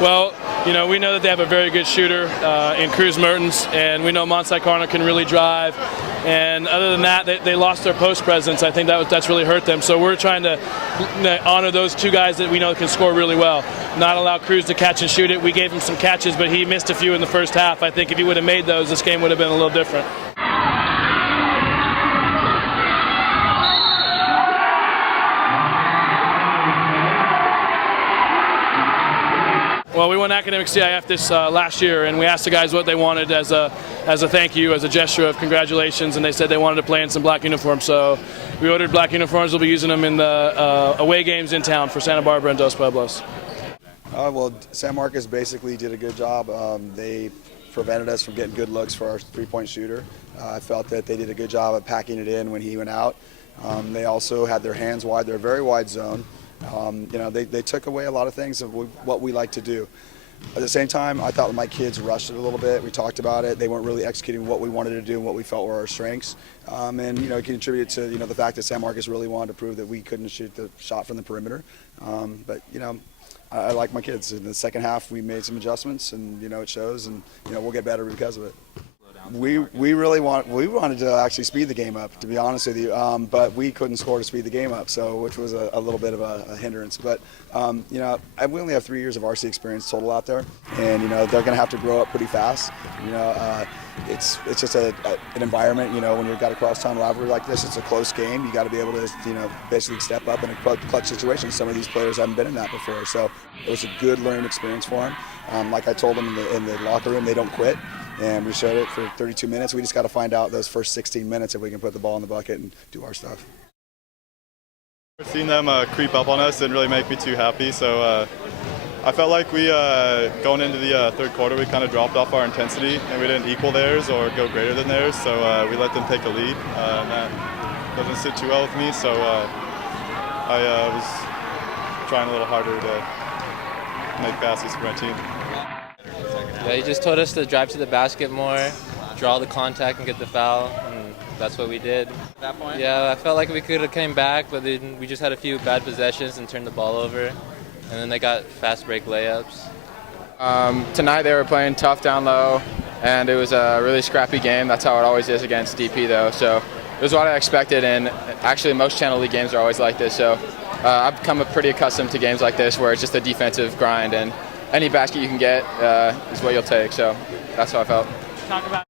Well, we know that they have a very good shooter in Cruz Mertens, and we know Montsai Carner can really drive. And other than that, they lost their post presence. I think that's really hurt them. So we're trying to honor those two guys that we know can score really well. Not allow Cruz to catch and shoot it. We gave him some catches, but he missed a few in the first half. I think if he would have made those, this game would have been a little different. Well, we won academic CIF this last year, and we asked the guys what they wanted as a thank you, as a gesture of congratulations, and they said they wanted to play in some black uniforms. So we ordered black uniforms. We'll be using them in the away games in town for Santa Barbara and Dos Pueblos. Well, San Marcos basically did a good job. They prevented us from getting good looks for our three-point shooter. I felt that they did a good job of packing it in when he went out. They also had their hands wide. They're a very wide zone. They took away a lot of things of what we like to do. At the same time, I thought my kids rushed it a little bit. We talked about it. They weren't really executing what we wanted to do and what we felt were our strengths. And it contributed to the fact that San Marcos really wanted to prove that we couldn't shoot the shot from the perimeter. But I like my kids. In the second half, we made some adjustments, and it shows, and we'll get better because of it. We wanted to actually speed the game up, to be honest with you, but we couldn't score to speed the game up, which was a little bit of a hindrance. But we only have 3 years of RC experience total out there, and they're going to have to grow up pretty fast. It's just an environment. When you've got a crosstown rivalry like this, it's a close game. You got to be able to basically step up in a clutch situation. Some of these players haven't been in that before, so it was a good learning experience for them. Like I told them in the locker room, they don't quit. And we showed it for 32 minutes. We just got to find out those first 16 minutes if we can put the ball in the bucket and do our stuff. Seeing them creep up on us didn't really make me too happy. So I felt like we, going into the third quarter, we kind of dropped off our intensity and we didn't equal theirs or go greater than theirs. So we let them take a lead. And that doesn't sit too well with me. So I was trying a little harder to make baskets for my team. Yeah, he just told us to drive to the basket more, draw the contact and get the foul, and that's what we did. At that point? Yeah, I felt like we could have came back, but then we just had a few bad possessions and turned the ball over, and then they got fast break layups. Tonight they were playing tough down low, and it was a really scrappy game. That's how it always is against DP, though. So it was what I expected, and actually most Channel League games are always like this. So I've become pretty accustomed to games like this where it's just a defensive grind, and any basket you can get is what you'll take. So that's how I felt. Talk about